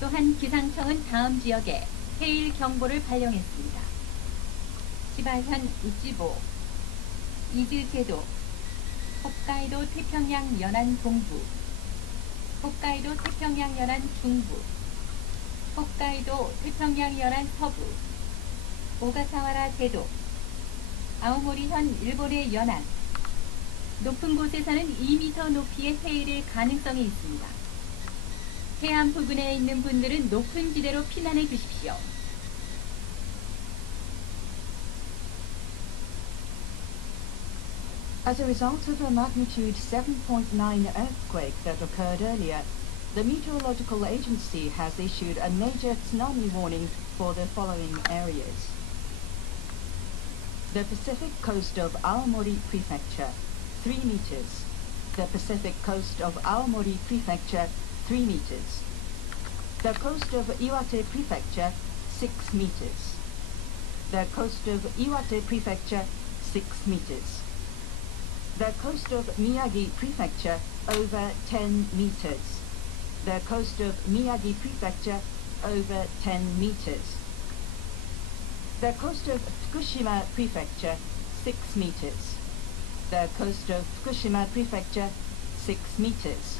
또한 기상청은 다음 지역에 해일 경보를 발령했습니다. 지바현 우찌보, 이즈제도, 홋카이도 태평양 연안 동부, 홋카이도 태평양 연안 중부, 홋카이도 태평양 연안 서부, 오가사와라 제도, 아오모리현 일본의 연안, 높은 곳에서는 2m 높이의 해일일 가능성이 있습니다. 해안 부근에 있는 분들은 높은 지대로 피난해 주십시오. As a result of a magnitude 7.9 earthquake that occurred earlier, the Meteorological Agency has issued a major tsunami warning for the following areas. The Pacific coast of Aomori Prefecture, 3 meters. The Pacific coast of Aomori Prefecture, 3 meters. The coast of Iwate Prefecture, 6 meters. The coast of Iwate Prefecture, 6 meters. The coast of Miyagi Prefecture, over 10 meters. The coast of Miyagi Prefecture, over 10 meters. The coast of Fukushima Prefecture, 6 meters. The coast of Fukushima Prefecture, 6 meters.